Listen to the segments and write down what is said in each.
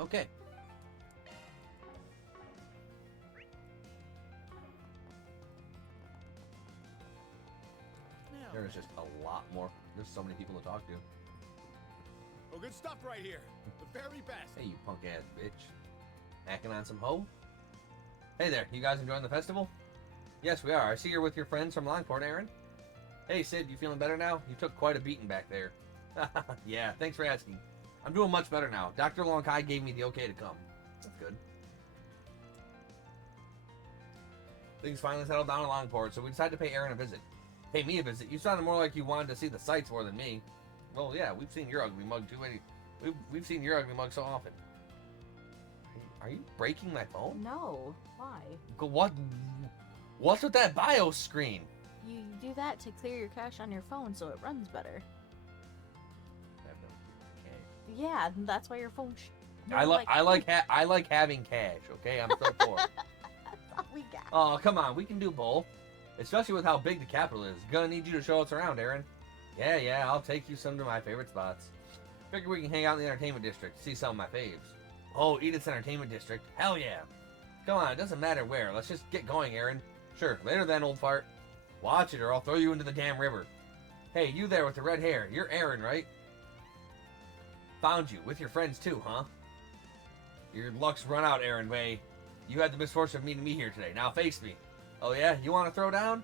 Okay. Now, There's just a lot more. There's so many people to talk to. oh, good stuff right here. The very best. Hey, you punk ass bitch. Hacking on some hoe? Hey there, you guys enjoying the festival? Yes, we are. I see you're with your friends from Longport, Aaron. Hey, Sid, you feeling better now? You took quite a beating back there. Yeah, thanks for asking. I'm doing much better now. Dr. Lonkai gave me the okay to come. That's good. Things finally settled down in Longport, so we decided to pay Aaron a visit. Pay me a visit? You sounded more like you wanted to see the sights more than me. Well, yeah, we've seen your ugly mug too many. We've seen your ugly mug so often. Are you breaking my phone? No. Why? What? What's with that BIOS screen? You do that to clear your cache on your phone so it runs better. Yeah, that's why your phone. I like having cash. Okay, I'm so poor. That's all we got. Oh, come on, we can do both. Especially with how big the capital is. Gonna need you to show us around, Aaron. Yeah, I'll take you some to my favorite spots. Figure we can hang out in the entertainment district, see some of my faves. Oh, Edith's entertainment district. Hell yeah. Come on, it doesn't matter where. Let's just get going, Aaron. Sure, later then, old fart. Watch it or I'll throw you into the damn river. Hey, you there with the red hair. You're Aaron, right? Found you, with your friends too, huh? Your luck's run out, Aaron Way. You had the misfortune of meeting me here today. Now face me. Oh yeah? You want to throw down?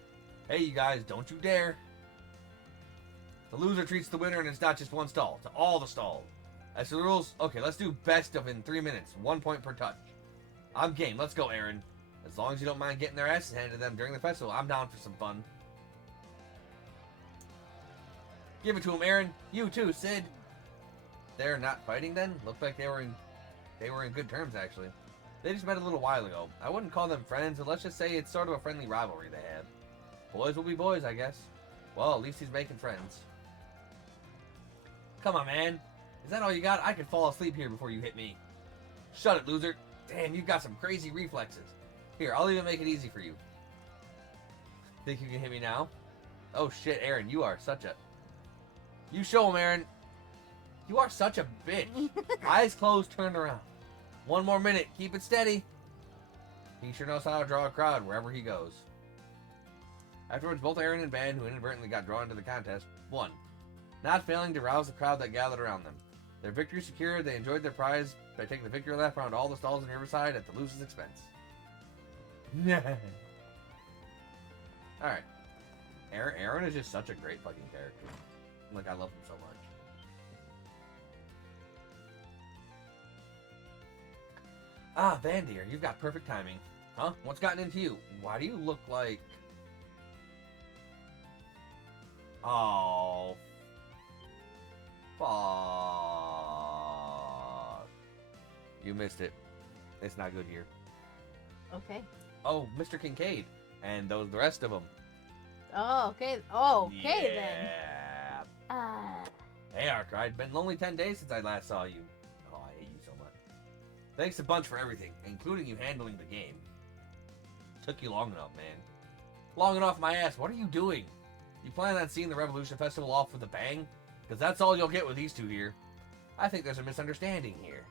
Hey, you guys, don't you dare. The loser treats the winner, and it's not just one stall. To all the stalls. As for the rules, okay, let's do best of in 3 minutes. 1 point per touch. I'm game. Let's go, Aaron. As long as you don't mind getting their asses handed to them during the festival, I'm down for some fun. Give it to him, Aaron. You too, Sid. They're not fighting then? Looked like they were in good terms, actually. They just met a little while ago. I wouldn't call them friends, but let's just say it's sort of a friendly rivalry they have. Boys will be boys, I guess. Well, at least he's making friends. Come on, man. Is that all you got? I could fall asleep here before you hit me. Shut it, loser. Damn, you've got some crazy reflexes. Here, I'll even make it easy for you. Think you can hit me now? Oh shit, Aaron, you are such a... You show him, Aaron. You are such a bitch. Eyes closed, turned around. 1 more minute. Keep it steady. He sure knows how to draw a crowd wherever he goes. Afterwards, both Aaron and Van, who inadvertently got drawn into the contest, won, not failing to rouse the crowd that gathered around them. Their victory secured, they enjoyed their prize by taking the victory lap around all the stalls in Riverside at the loser's expense. Alright. Aaron is just such a great fucking character. Like, I love him so much. Ah, Van dear, you've got perfect timing. Huh? What's gotten into you? Why do you look like... Oh. Fuck. You missed it. It's not good here. Okay. Oh, Mr. Kincaid. And the rest of them. Oh, okay. Oh, okay then. Yeah. Hey, Arkwright. Been only 10 days since I last saw you. Oh, I hate you so much. Thanks a bunch for everything, including you handling the game. Took you long enough, man. Long enough, my ass. What are you doing? You plan on seeing the Revolution Festival off with a bang? Because that's all you'll get with these two here. I think there's a misunderstanding here.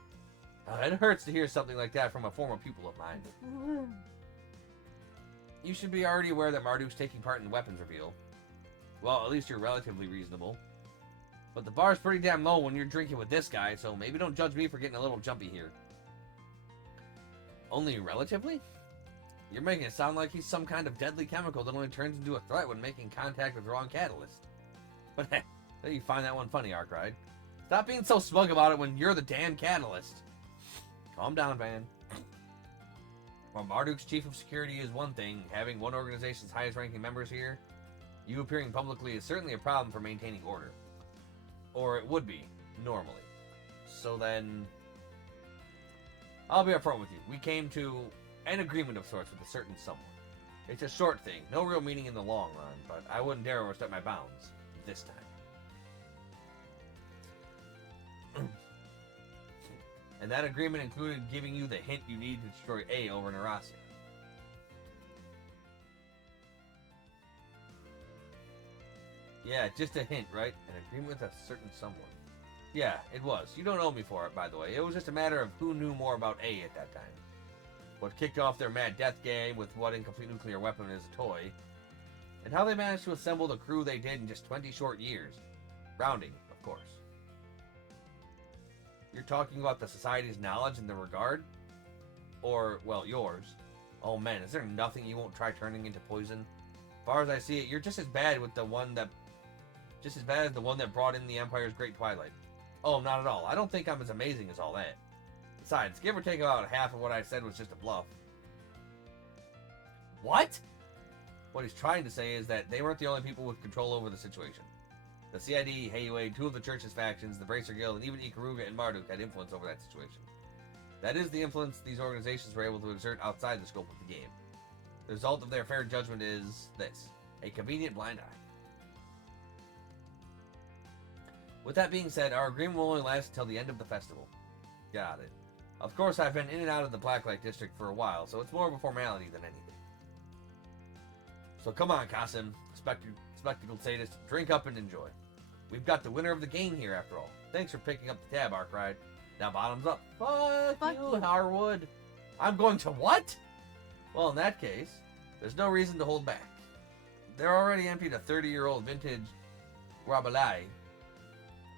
It hurts to hear something like that from a former pupil of mine. You should be already aware that Marduk's taking part in the weapons reveal. Well, at least you're relatively reasonable. But the bar's pretty damn low when you're drinking with this guy, so maybe don't judge me for getting a little jumpy here. Only relatively? You're making it sound like he's some kind of deadly chemical that only turns into a threat when making contact with the wrong catalyst. But hey, you find that one funny, Arkwright. Stop being so smug about it when you're the damn catalyst. Calm down, Van. While Marduk's chief of security is one thing, having one organization's highest ranking members here, you appearing publicly is certainly a problem for maintaining order. Or it would be, normally. So then... I'll be upfront with you. We came to an agreement of sorts with a certain someone. It's a short thing, no real meaning in the long run, but I wouldn't dare overstep my bounds this time. And that agreement included giving you the hint you need to destroy A over Neurasia. Yeah, just a hint, right? An agreement with a certain someone. Yeah, it was. You don't owe me for it, by the way. It was just a matter of who knew more about A at that time. What kicked off their mad death game with what incomplete nuclear weapon is a toy, and how they managed to assemble the crew they did in just 20 short years. Rounding, of course. You're talking about the Society's knowledge in the regard? Or, well, yours. Oh man, is there nothing you won't try turning into poison? As far as I see it, you're just as bad with the one that... just as bad as the one that brought in the Empire's Great Twilight. Oh, not at all. I don't think I'm as amazing as all that. Besides, give or take about half of what I said was just a bluff. What? What he's trying to say is that they weren't the only people with control over the situation. The CID, Heiwei, two of the church's factions, the Bracer Guild, and even Ikaruga and Marduk had influence over that situation. That is the influence these organizations were able to exert outside the scope of the game. The result of their fair judgment is this: a convenient blind eye. With that being said, our agreement will only last until the end of the festival. Got it. Of course, I've been in and out of the Blacklight District for a while, so it's more of a formality than anything. So come on, Kasim, spectacled sadist, drink up and enjoy. We've got the winner of the game here, after all. Thanks for picking up the tab, Arkride. Now bottoms up. Fuck you, Harwood. I'm going to what? Well, in that case, there's no reason to hold back. They're already emptied a 30-year-old vintage Rabalai.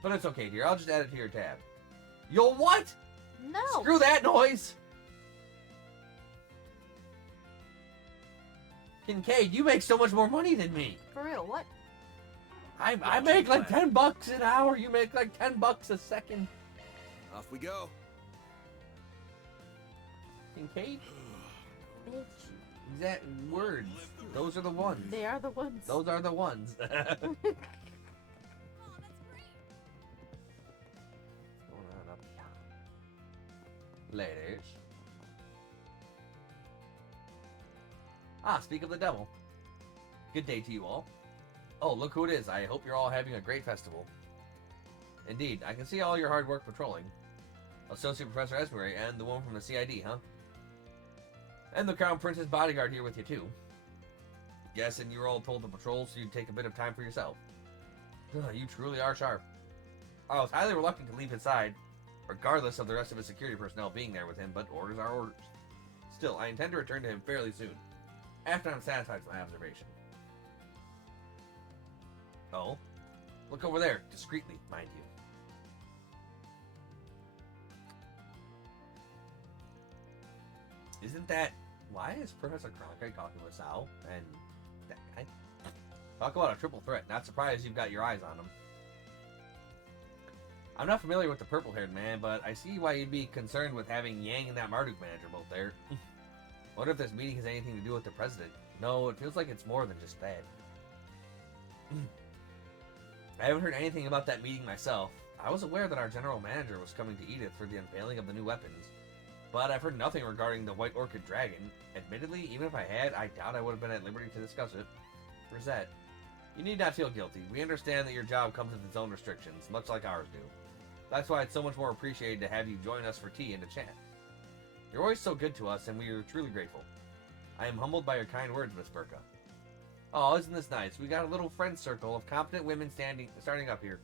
But it's okay, dear. I'll just add it to your tab. Yo, what? No. Screw that noise! Kincaid, you make so much more money than me. For real, what? I make like $10 an hour. You make like $10 a second. Off we go. Kincaid? Bitch. Exact words. Those are the ones. They are the ones. Those are the ones. Ladies. Speak of the devil. Good day to you all. Oh, look who it is. I hope you're all having a great festival. Indeed, I can see all your hard work patrolling. Associate Professor Esbury and the one from the CID, huh? And the Crown Prince's bodyguard here with you, too. Guessing you were all told to patrol so you'd take a bit of time for yourself. You truly are sharp. I was highly reluctant to leave his side, regardless of the rest of his security personnel being there with him, but orders are orders. Still, I intend to return to him fairly soon, after I'm satisfied with my observation. Oh? Look over there, discreetly, mind you. Isn't that... Why is Professor Cronkite talking with Sal and that guy? Talk about a triple threat. Not surprised you've got your eyes on him. I'm not familiar with the purple-haired man, but I see why you'd be concerned with having Yang and that Marduk manager both there. Wonder if this meeting has anything to do with the president. No, it feels like it's more than just that. I haven't heard anything about that meeting myself. I was aware that our general manager was coming to Edith for the unveiling of the new weapons, but I've heard nothing regarding the White Orchid Dragon. Admittedly, even if I had, I doubt I would have been at liberty to discuss it. Rosette, you need not feel guilty. We understand that your job comes with its own restrictions, much like ours do. That's why it's so much more appreciated to have you join us for tea and to chat. You're always so good to us, and we are truly grateful. I am humbled by your kind words, Miss Burka. Oh, isn't this nice? We got a little friend circle of competent women starting up here.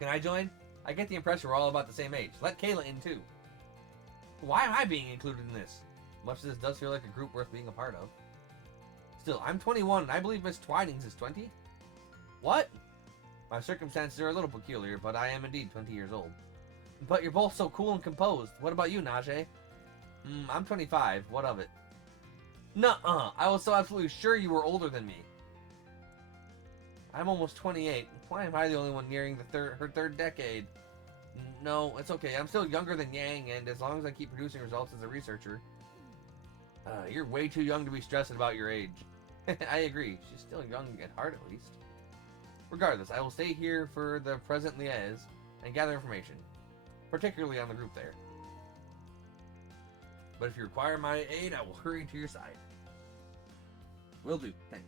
Can I join? I get the impression we're all about the same age. Let Kayla in, too. Why am I being included in this? Much as this does feel like a group worth being a part of. Still, I'm 21, and I believe Miss Twinings is 20? What? My circumstances are a little peculiar, but I am indeed 20 years old. But you're both so cool and composed. What about you, Najee? I'm 25. What of it? Nuh-uh. I was so absolutely sure you were older than me. I'm almost 28. Why am I the only one nearing her third decade? No, it's okay. I'm still younger than Yang, and as long as I keep producing results as a researcher... you're way too young to be stressing about your age. I agree. She's still young at heart, at least. Regardless, I will stay here for the present liaise and gather information, particularly on the group there. But if you require my aid, I will hurry to your side. Will do. Thanks.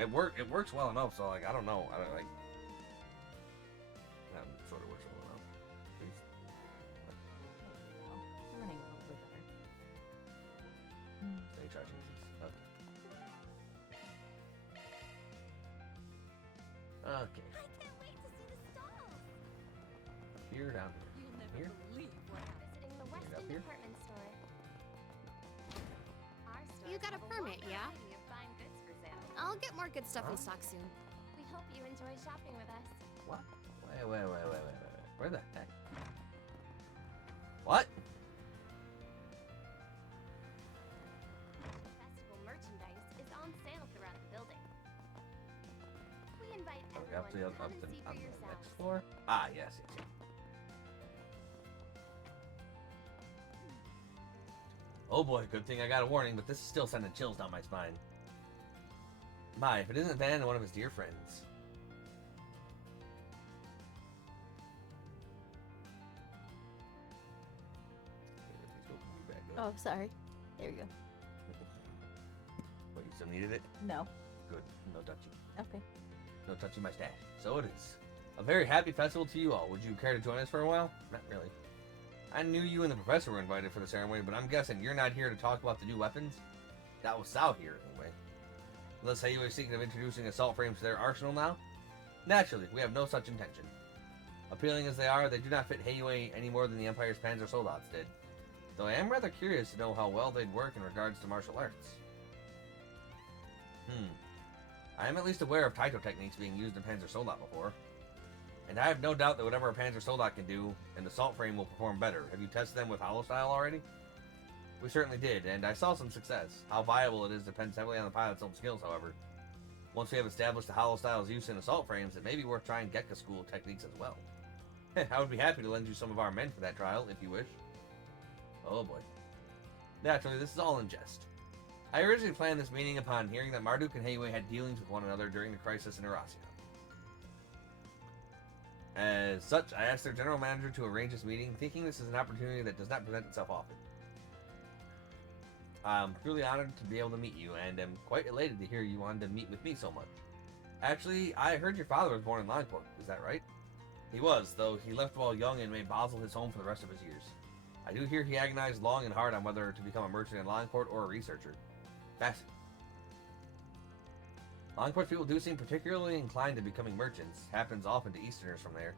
It works well enough, so like I don't know. I don't like that sort of works well enough. Please. Running a little bit better. Stay charging these. Okay. I can't wait to see the stalls. Here down You'll never here. believe what happened. Visiting the up Western here? Department Store. Our store You got a permit, yeah? Of fine goods for sale. I'll get more good stuff in Huh? stock soon. We hope you enjoy shopping with us. What? Wait. Where the heck? What? Festival merchandise is on sale throughout the building. We invite Okay, everyone to come up and see for on the yourselves. next floor. Ah, yes. Oh boy, good thing I got a warning, but this is still sending chills down my spine. My, if it isn't Van and one of his dear friends. Oh, sorry. There we go. What, you still needed it? No. Good. No touching. Okay. No touching my stash. So it is. A very happy festival to you all. Would you care to join us for a while? Not really. I knew you and the professor were invited for the ceremony, but I'm guessing you're not here to talk about the new weapons? That was Sal here, anyway. Let's say you were thinking of introducing assault frames to their arsenal now? Naturally, we have no such intention. Appealing as they are, they do not fit Heiwei any more than the Empire's Panzer Soldats did. Though I am rather curious to know how well they'd work in regards to martial arts. I am at least aware of Taito techniques being used in Panzer Soldat before. And I have no doubt that whatever a Panzer Soldat can do, an assault frame will perform better. Have you tested them with Hollow Style already? We certainly did, and I saw some success. How viable it is depends heavily on the pilot's own skills, however. Once we have established the Hollow Style's use in assault frames, it may be worth trying Gekka School techniques as well. I would be happy to lend you some of our men for that trial, if you wish. Oh boy. Naturally, this is all in jest. I originally planned this meeting upon hearing that Marduk and Heiwei had dealings with one another during the crisis in Eurasia. As such, I asked their general manager to arrange this meeting, thinking this is an opportunity that does not present itself often. I'm truly honored to be able to meet you, and am quite elated to hear you wanted to meet with me so much. Actually, I heard your father was born in Langport, is that right? He was, though he left while young and made Basel his home for the rest of his years. I do hear he agonized long and hard on whether to become a merchant in Langport or a researcher. Fascinating. Langport's people do seem particularly inclined to becoming merchants. Happens often to Easterners from there.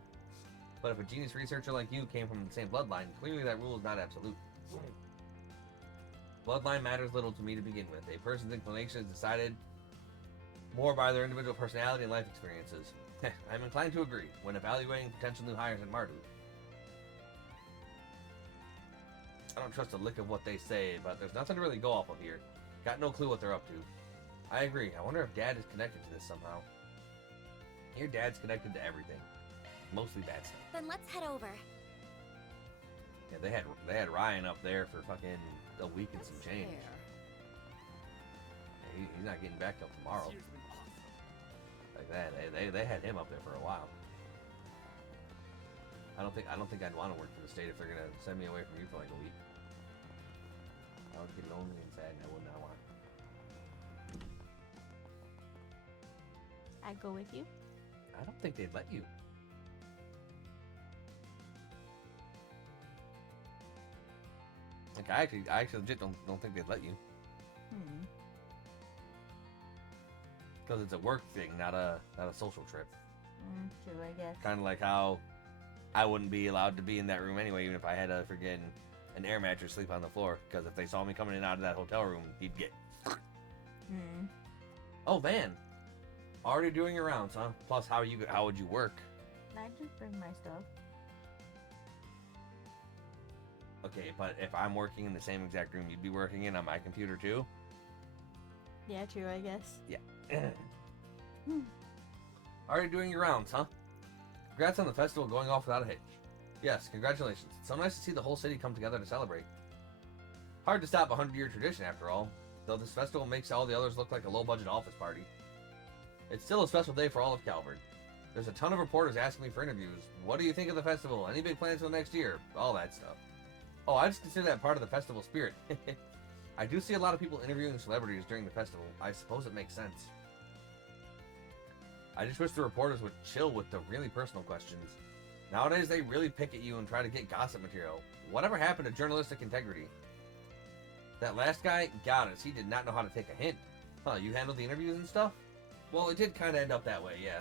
But if a genius researcher like you came from the same bloodline, clearly that rule is not absolute. Bloodline matters little to me to begin with. A person's inclination is decided more by their individual personality and life experiences. I'm inclined to agree when evaluating potential new hires in Marduk. I don't trust a lick of what they say, but there's nothing to really go off of here. Got no clue what they're up to. I agree. I wonder if Dad is connected to this somehow. Your Dad's connected to everything. Mostly bad stuff. Then let's head over. Yeah, they had Ryan up there for fucking a week and some change. Fair. Yeah, he's not getting back till tomorrow. Like that. They had him up there for a while. I don't think I'd want to work for the state if they're gonna send me away from you for like a week. I would get lonely and sad, and I would not want. I'd go with you. I don't think they'd let you. Like I actually legit don't think they'd let you because it's a work thing, not a social trip. True, I guess. Kind of like how I wouldn't be allowed to be in that room anyway, even if I had a friggin' an air mattress sleep on the floor. Because if they saw me coming in and out of that hotel room, he'd get. Oh, Van, already doing your rounds, huh? Plus, how would you work? I just bring my stuff. Okay, but if I'm working in the same exact room you'd be working in on my computer too? Yeah, true, I guess. Yeah. Already doing your rounds, huh? Congrats on the festival going off without a hitch. Yes, congratulations. It's so nice to see the whole city come together to celebrate. Hard to stop a 100-year tradition after all, though this festival makes all the others look like a low-budget office party. It's still a special day for all of Calvert. There's a ton of reporters asking me for interviews. What do you think of the festival? Any big plans for the next year? All that stuff. Oh, I just consider that part of the festival spirit. I do see a lot of people interviewing celebrities during the festival. I suppose it makes sense. I just wish the reporters would chill with the really personal questions. Nowadays, they really pick at you and try to get gossip material. Whatever happened to journalistic integrity? That last guy, got us. He did not know how to take a hint. Huh, you handled the interviews and stuff? Well, it did kind of end up that way, yeah.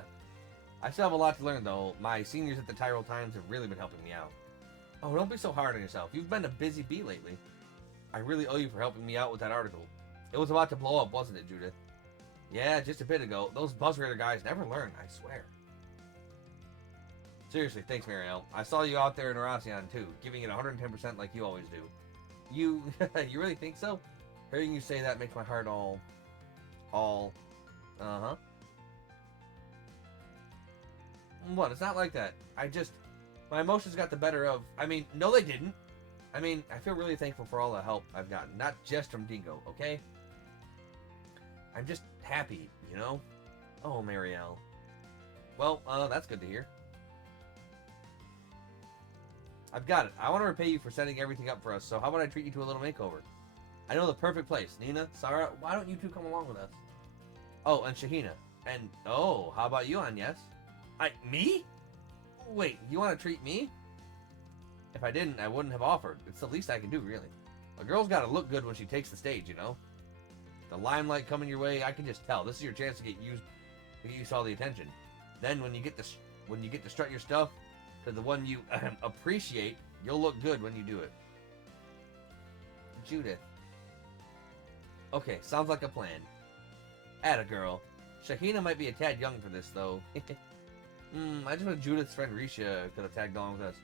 I still have a lot to learn, though. My seniors at the Tyrol Times have really been helping me out. Oh, don't be so hard on yourself. You've been a busy bee lately. I really owe you for helping me out with that article. It was about to blow up, wasn't it, Judith? Yeah, just a bit ago. Those BuzzRadar guys never learn, I swear. Seriously, thanks, Marielle. I saw you out there in Horacion, too, giving it 110% like you always do. You really think so? Hearing you say that makes my heart all... Uh-huh. What? It's not like that. My emotions got the better of... I mean, no they didn't. I mean, I feel really thankful for all the help I've gotten. Not just from Dingo, okay? I'm just happy, you know? Oh, Marielle. Well, that's good to hear. I've got it. I want to repay you for setting everything up for us, so how about I treat you to a little makeover? I know the perfect place. Nina, Sarah, why don't you two come along with us? Oh, and Shahina. And, oh, how about you, Agnes? Me? Wait, you want to treat me? If I didn't, I wouldn't have offered. It's the least I can do, really. A girl's got to look good when she takes the stage, you know? The limelight coming your way, I can just tell. This is your chance to get used all the attention. Then, when you get to strut your stuff to the one you appreciate, you'll look good when you do it. Judith. Okay, sounds like a plan. Atta girl. Shahina might be a tad young for this, though. I just wish Judith's friend Risha could have tagged along with us.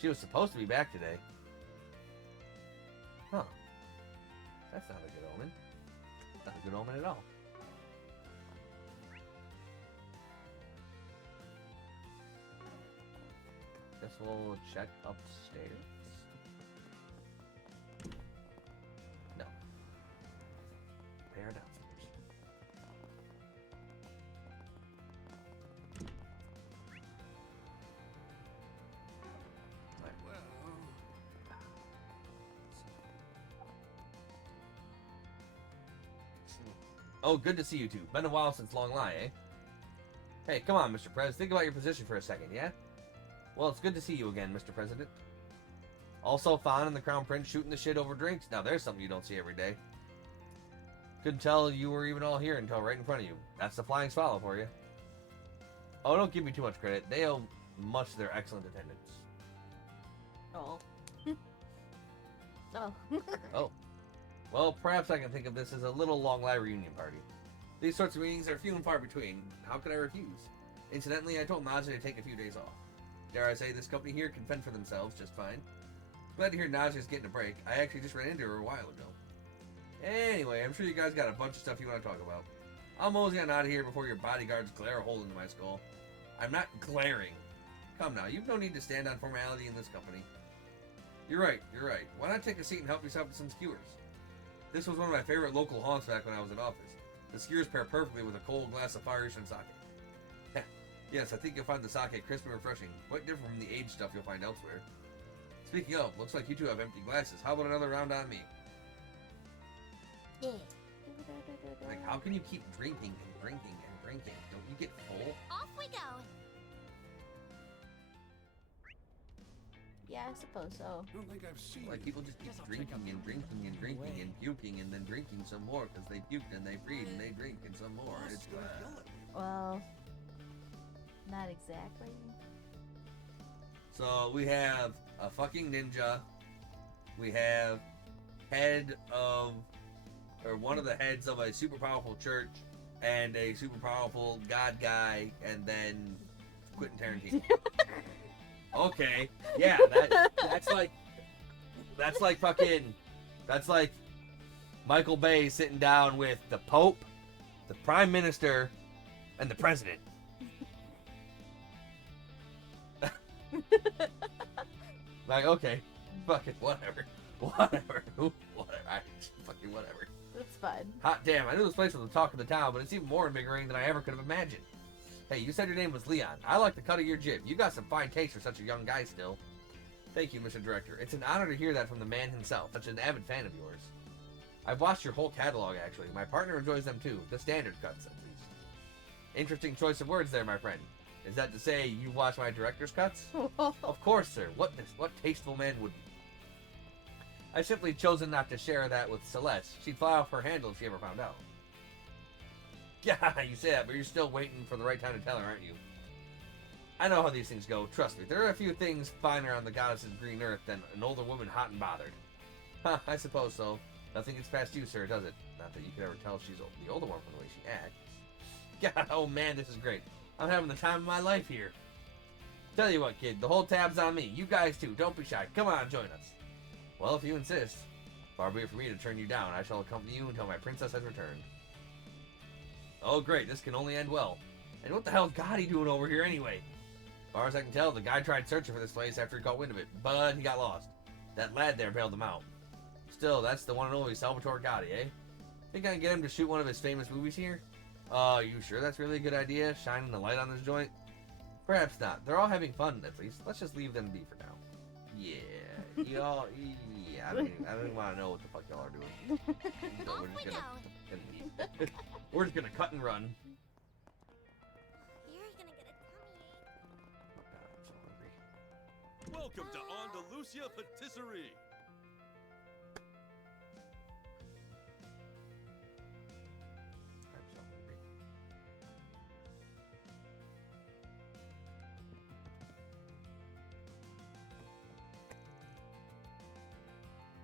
She was supposed to be back today. Huh. That's not a good omen. Not a good omen at all. Guess we'll check upstairs. No. They are downstairs. Oh, good to see you two. Been a while since Long Lie, eh? Hey, come on, Mr. Prez. Think about your position for a second, yeah? Well, it's good to see you again, Mr. President. Also, Fawn and the Crown Prince shooting the shit over drinks. Now, there's something you don't see every day. Couldn't tell you were even all here until right in front of you. That's the Flying Swallow for you. Oh, don't give me too much credit. They owe much to their excellent attendance. Oh. Oh. Oh. Well, perhaps I can think of this as a little Long Lie reunion party. These sorts of meetings are few and far between. How could I refuse? Incidentally, I told Naja to take a few days off. Dare I say this company here can fend for themselves just fine. Glad to hear Naja's getting a break. I actually just ran into her a while ago. Anyway, I'm sure you guys got a bunch of stuff you want to talk about. I'll mosey on out of here before your bodyguards glare a hole into my skull. I'm not glaring. Come now, you've no need to stand on formality in this company. You're right. Why not take a seat and help yourself with some skewers? This was one of my favorite local haunts back when I was in office. The skewers pair perfectly with a cold glass of Irish and sake. Yes, I think you'll find the sake crisp and refreshing. Quite different from the aged stuff you'll find elsewhere. Speaking of, looks like you two have empty glasses. How about another round on me? Yeah. Like, how can you keep drinking and drinking and drinking? Don't you get full? Off we go. Yeah, I suppose so. I don't think I've seen Like, people just keep drinking and drinking and drinking and puking and then drinking some more because they puked and they breathe and they drink and some more. And it's Well, not exactly. So we have a fucking ninja. We have one of the heads of a super powerful church and a super powerful god guy, and then Quentin Tarantino. Okay, yeah, that's like Michael Bay sitting down with the Pope, the Prime Minister, and the President. Like, okay, fucking whatever. Whatever. That's fun. Hot damn, I knew this place was the talk of the town, but it's even more invigorating than I ever could have imagined. Hey, you said your name was Leon. I like the cut of your jib. You got some fine taste for such a young guy still. Thank you, Mr. Director. It's an honor to hear that from the man himself, such an avid fan of yours. I've watched your whole catalog, actually. My partner enjoys them too. The standard cuts, at least. Interesting choice of words there, my friend. Is that to say you've watched my director's cuts? Of course, sir. What tasteful man wouldn't? I've simply chosen not to share that with Celeste. She'd fly off her handle if she ever found out. Yeah, you say that, but you're still waiting for the right time to tell her, aren't you? I know how these things go. Trust me. There are a few things finer on the goddess's green earth than an older woman hot and bothered. Huh, I suppose so. Nothing gets past you, sir, does it? Not that you could ever tell she's the older one from the way she acts. Yeah, oh man, this is great. I'm having the time of my life here. Tell you what, kid, the whole tab's on me. You guys too. Don't be shy. Come on, join us. Well, if you insist. Far be it for me to turn you down. I shall accompany you until my princess has returned. Oh, great. This can only end well. And what the hell's Gotti doing over here anyway? As far as I can tell, the guy tried searching for this place after he caught wind of it, but he got lost. That lad there bailed him out. Still, that's the one and only Salvatore Gotti, eh? Think I can get him to shoot one of his famous movies here? You sure that's really a good idea? Shining the light on this joint? Perhaps not. They're all having fun, at least. Let's just leave them be for now. Yeah. Y'all, yeah, I don't even want to know what the fuck y'all are doing. So Off we go. We're just gonna cut and run. You're gonna get a tummy ache. Oh god, I'm so hungry. Welcome to Andalusia Patisserie. I'm so hungry.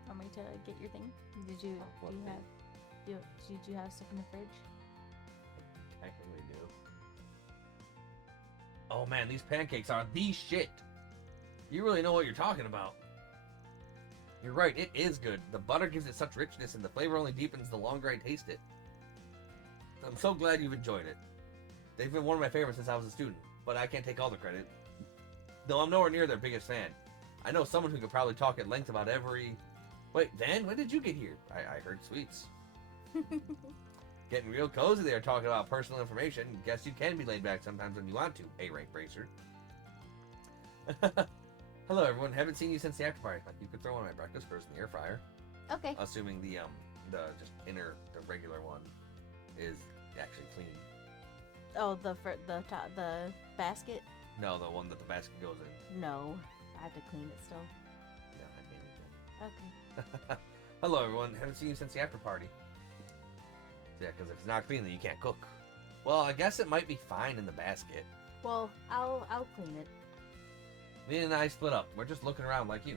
Want me to get your thing? Did you What thing? did you have stuff in the fridge? Technically do. Oh man, these pancakes are the shit. You really know what you're talking about. You're right, it is good. The butter gives it such richness and the flavor only deepens the longer I taste it. I'm so glad you've enjoyed it. They've been one of my favorites since I was a student, but I can't take all the credit. Though I'm nowhere near their biggest fan. I know someone who could probably talk at length about every... Wait, Dan, when did you get here? I heard sweets. Getting real cozy there talking about personal information. Guess you can be laid back sometimes when you want to, A-rank bracer. Hello everyone, haven't seen you since the after party. Like, you could throw on my breakfast first in the air fryer. Okay. Assuming the just inner, the regular one is actually clean. Oh, the basket? No, the one that the basket goes in. No, I have to clean it still. No, I can't eat Okay. that. Hello everyone, haven't seen you since the after party. Yeah, because if it's not clean, then you can't cook. Well, I guess it might be fine in the basket. Well, I'll clean it. Me and I split up. We're just looking around like you.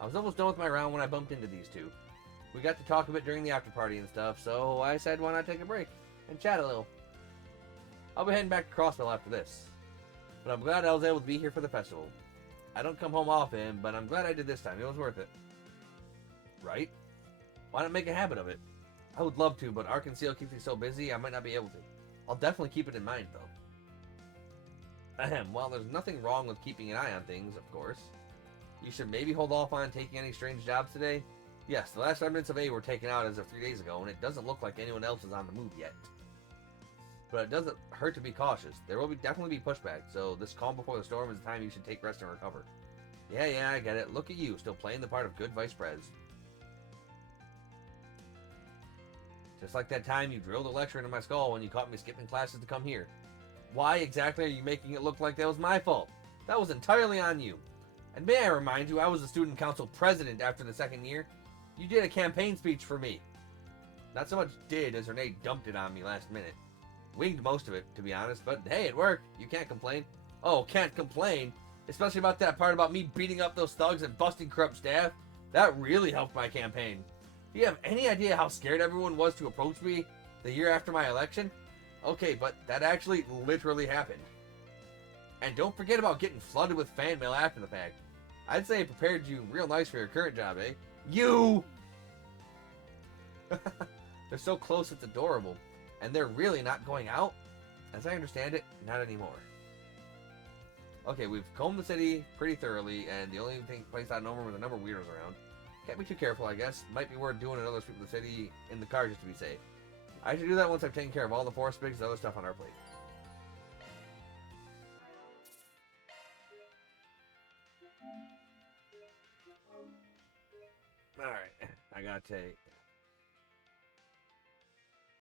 I was almost done with my round when I bumped into these two. We got to talk a bit during the after party and stuff, so I said why not take a break and chat a little. I'll be heading back to Crossville after this. But I'm glad I was able to be here for the festival. I don't come home often, but I'm glad I did this time. It was worth it. Right? Why not make a habit of it? I would love to, but Arkansas keeps me so busy, I might not be able to. I'll definitely keep it in mind, though. Ahem, while there's nothing wrong with keeping an eye on things, of course. You should maybe hold off on taking any strange jobs today. Yes, the last remnants of A were taken out as of 3 days ago, and it doesn't look like anyone else is on the move yet. But it doesn't hurt to be cautious. There will definitely be pushback, so this calm before the storm is the time you should take rest and recover. Yeah, I get it. Look at you, still playing the part of good vice pres. Just like that time you drilled a lecture into my skull when you caught me skipping classes to come here. Why exactly are you making it look like that was my fault? That was entirely on you. And may I remind you, I was the student council president after the second year. You did a campaign speech for me. Not so much did as Renee dumped it on me last minute. Winged most of it, to be honest, but hey, it worked. You can't complain. Oh, can't complain? Especially about that part about me beating up those thugs and busting corrupt staff. That really helped my campaign. Do you have any idea how scared everyone was to approach me the year after my election? Okay, but that actually literally happened. And don't forget about getting flooded with fan mail after the fact. I'd say it prepared you real nice for your current job, eh? You! They're so close it's adorable. And they're really not going out? As I understand it, not anymore. Okay, we've combed the city pretty thoroughly, and the only place I know where the number of weirdos around. Can't be too careful, I guess. Might be worth doing another sweep of the city in the car just to be safe. I should do that once I've taken care of all the forest pigs and other stuff on our plate. Alright, I gotta take...